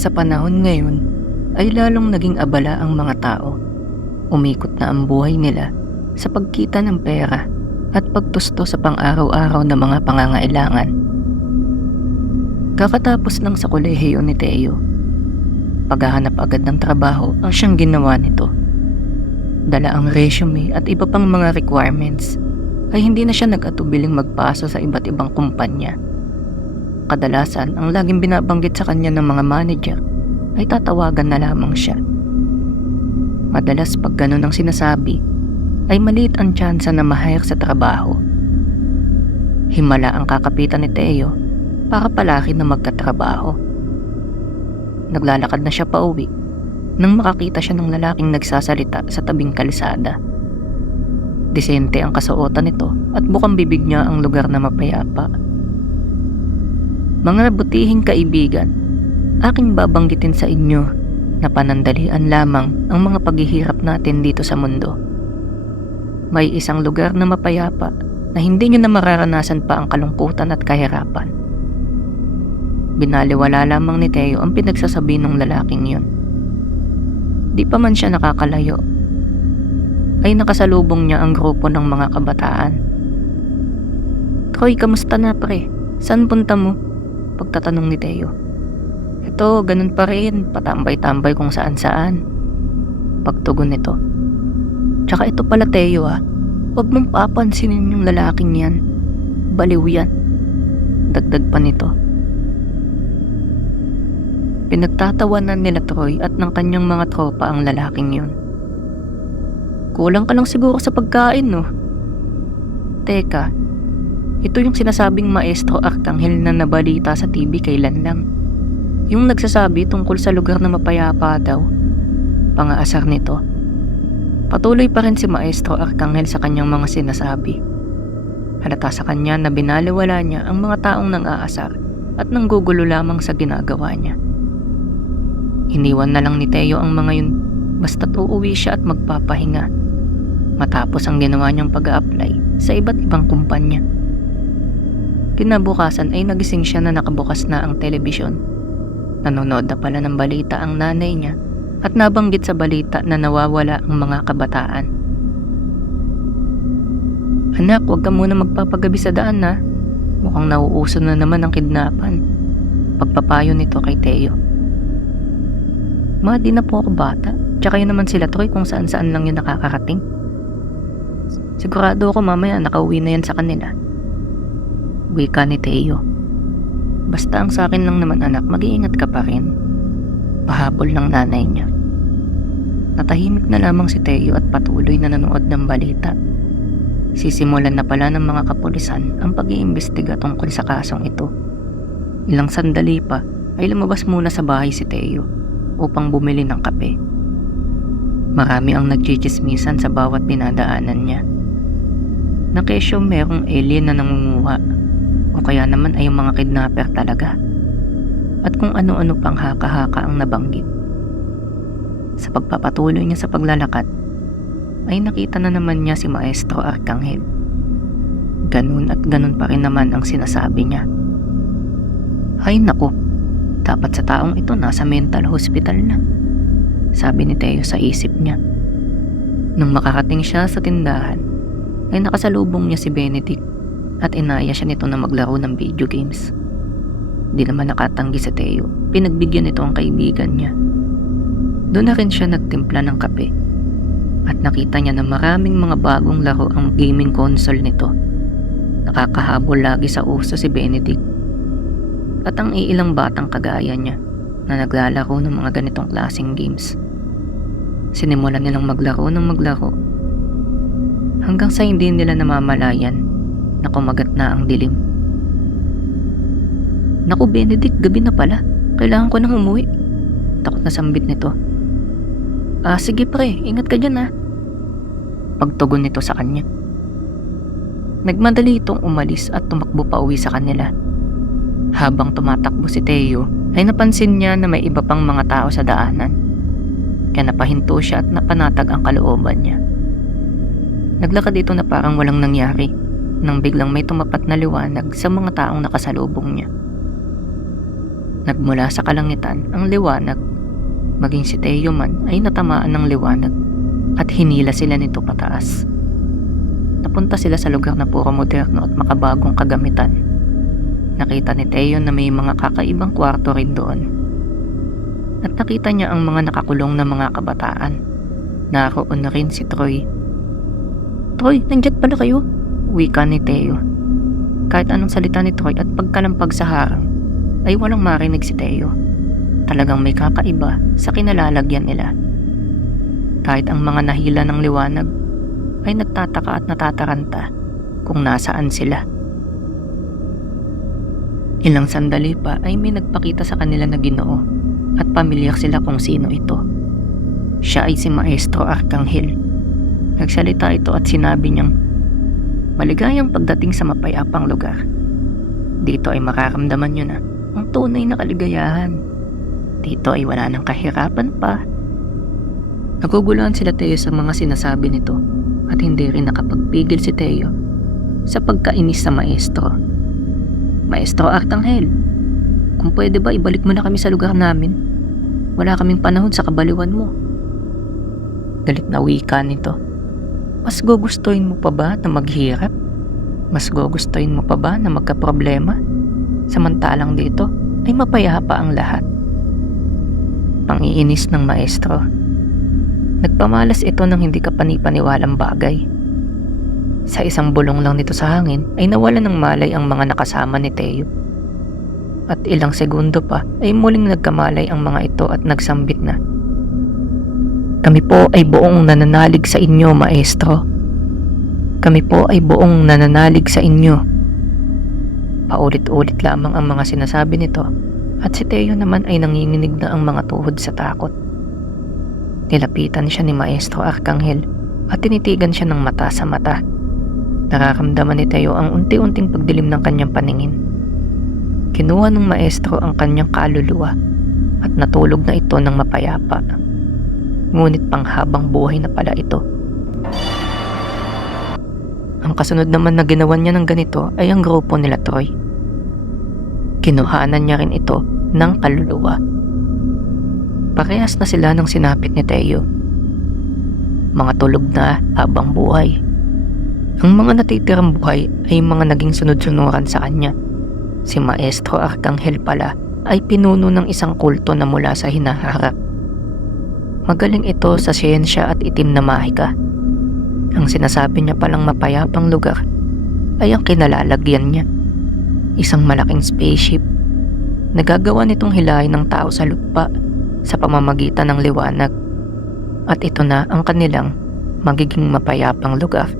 Sa panahon ngayon, ay lalong naging abala ang mga tao. Umikot na ang buhay nila sa pagkita ng pera at pagtusto sa pang-araw-araw na mga pangangailangan. Kakatapos lang sa kolehiyo ni Teo, paghahanap agad ng trabaho ang siyang ginawa nito. Dala ang resume at iba pang mga requirements, ay hindi na siya nag-atubiling magpasa sa iba't ibang kumpanya. Kadalasan, ang laging binabanggit sa kanya ng mga manager ay tatawagan na lamang siya. Madalas pag ganun ang sinasabi, ay maliit ang tsansa na ma-hire sa trabaho. Himala ang kakapitan ni Teo para palaki na magkatrabaho. Naglalakad na siya pauwi nang makakita siya ng lalaking nagsasalita sa tabing kalsada. Disente ang kasuotan nito at bukang bibig niya ang lugar na mapayapa. Mga butihing kaibigan, aking babanggitin sa inyo na panandalian lamang ang mga paghihirap natin dito sa mundo. May isang lugar na mapayapa na hindi nyo na mararanasan pa ang kalungkutan at kahirapan. Binaliwala lamang ni Teo ang pinagsasabi ng lalaking yun. Di pa man siya nakakalayo, ay nakasalubong niya ang grupo ng mga kabataan. "Troy, kamusta na pre? Saan punta mo?" Pagtatanong ni Teo. "Ito, ganun pa rin, patambay-tambay kung saan-saan." Pagtugon nito. "Tsaka ito pala Teo huwag mong papansinin yung lalaking yan. Baliw yan." Dagdag pa nito. Pinagtatawanan nila Troy at ng kanyang mga tropa ang lalaking yun. "Kulang ka lang siguro sa pagkain, no?" "Teka, ito yung sinasabing Maestro Arcangel na nabalita sa TV kailan lang. Yung nagsasabi tungkol sa lugar na mapayapa daw." Pangaasar nito. Patuloy pa rin si Maestro Arcangel sa kanyang mga sinasabi. Halata sa kanya na binaliwala niya ang mga taong nang-aasar at nanggugulo lamang sa ginagawa niya. Iniwan na lang ni Teo ang mga yun basta't uuwi siya at magpapahinga matapos ang ginawa niyang pag-a-apply sa iba't ibang kumpanya. Kinabukasan ay nagising siya na nakabukas na ang telebisyon. Nanonood na pala ng balita ang nanay niya at nabanggit sa balita na nawawala ang mga kabataan. "Anak, huwag ka muna magpapagabi sa daan na. Mukhang nauuso na naman ang kidnapan." Pagpapayo nito kay Teo. "Ma, di na po ako bata. Tsaka yun naman sila Troy kung saan-saan lang yun nakakarating. Sigurado ako mamaya nakauwi na yan sa kanila." Wika ni Teo. "Basta ang sa akin lang naman anak, mag-iingat ka pa rin." Pahabol ng nanay niya. Natahimik na lamang si Teo at patuloy na nanood ng balita. Sisimulan na pala ng mga kapulisan ang pag-iimbestiga tungkol sa kasong ito. Ilang sandali pa ay lumabas muna sa bahay si Teo upang bumili ng kape. Marami ang nagchichismisan sa bawat dinadaanan niya. Na kesyo merong alien na nangunguha o kaya naman ay yung mga kidnapper talaga. At kung ano-ano pang haka-haka ang nabanggit. Sa pagpapatuloy niya sa paglalakad, ay nakita na naman niya si Maestro Arcangel. Ganun at ganun pa rin naman ang sinasabi niya. "Ay naku, dapat sa taong ito nasa mental hospital na," sabi ni Teo sa isip niya. Nung makarating siya sa tindahan, ay nakasalubong niya si Benedict at inaya siya nito na maglaro ng video games. Di naman nakatanggi sa Teo, pinagbigyan nito ang kaibigan niya. Doon na rin siya nagtimpla ng kape at nakita niya na maraming mga bagong laro ang gaming console nito. Nakakahabol lagi sa uso si Benedict at ang iilang batang kagaya niya na naglalaro ng mga ganitong klaseng games. Sinimulan nilang maglaro ng maglaro hanggang sa hindi nila namamalayan na kumagat na ang dilim. "Naku Benedict, gabi na pala. Kailangan ko nang umuwi." Takot na sambit nito. Sige pre, ingat ka dyan Pagtugon nito sa kanya. Nagmadali itong umalis at tumakbo pa uwi sa kanila. Habang tumatakbo si Teo, ay napansin niya na may iba pang mga tao sa daanan. Kaya napahinto siya at napanatag ang kalooban niya. Naglakad ito na parang walang nangyari nang biglang may tumapat na liwanag sa mga taong nakasalubong niya. Nagmula sa kalangitan ang liwanag. Maging si Teo man ay natamaan ng liwanag at hinila sila nito pataas. Napunta sila sa lugar na puro moderno at makabagong kagamitan. Nakita ni Teo na may mga kakaibang kwarto rin doon. At nakita niya ang mga nakakulong na mga kabataan. Naroon na rin si Troy. "Troy, nandiyan pala kayo?" wika ni Teo. Kahit anong salita ni Troy at pagkalampag sa harang, ay walang marinig si Teo. Talagang may kakaiba sa kinalalagyan nila. Kahit ang mga nahila ng liwanag ay nagtataka at natataranta kung nasaan sila. Ilang sandali pa ay may nagpakita sa kanila na Ginoo at pamilyar sila kung sino ito. Siya ay si Maestro Arcangel. Nagsalita ito at sinabi niyang, "Maligayang pagdating sa mapayapang lugar. Dito ay makaramdaman niyo na ang tunay na kaligayahan. Dito ay wala ng kahirapan pa." Naguguluhan sila Teo sa mga sinasabi nito at hindi rin nakapagpigil si Teo sa pagkainis sa maestro. "Maestro Arcangel, kung pwede ba ibalik mo na kami sa lugar namin? Wala kaming panahon sa kabaliwan mo." Galit na wika nito. "Mas gugustuhin mo pa ba na maghirap? Mas gugustuhin mo pa ba na magkaproblema? Samantalang dito ay mapayapa ang lahat." Pangiinis ng maestro. Nagpamalas ito ng hindi kapanipaniwalang bagay. Sa isang bulong lang nito sa hangin ay nawalan ng malay ang mga nakasama ni Teo. At ilang segundo pa ay muling nagkamalay ang mga ito at nagsambit na, "Kami po ay buong nananalig sa inyo, maestro. Kami po ay buong nananalig sa inyo." Paulit-ulit lamang ang mga sinasabi nito at si Teo naman ay nanginginig na ang mga tuhod sa takot. Nilapitan siya ni Maestro Arcangel at tinitigan siya ng mata sa mata. Nararamdaman ni Teo ang unti-unting pagdilim ng kanyang paningin. Kinuha ng maestro ang kanyang kaluluwa at natulog na ito ng mapayapa. Ngunit panghabang buhay na pala ito. Ang kasunod naman na ginawa niya ng ganito ay ang grupo nila Troy. Kinuhanan niya rin ito ng kaluluwa. Parehas na sila ng sinapit ni Teo. Mga tulog na habang buhay. Ang mga natitirang buhay ay mga naging sunod-sunuran sa kanya. Si Maestro Arcangel pala ay pinuno ng isang kulto na mula sa hinaharap. Magaling ito sa siyensya at itim na mahika. Ang sinasabi niya palang mapayapang lugar ay ang kinalalagyan niya. Isang malaking spaceship. Nagagawa nitong hilahin ng tao sa lupa sa pamamagitan ng liwanag. At ito na ang kanilang magiging mapayapang lugar.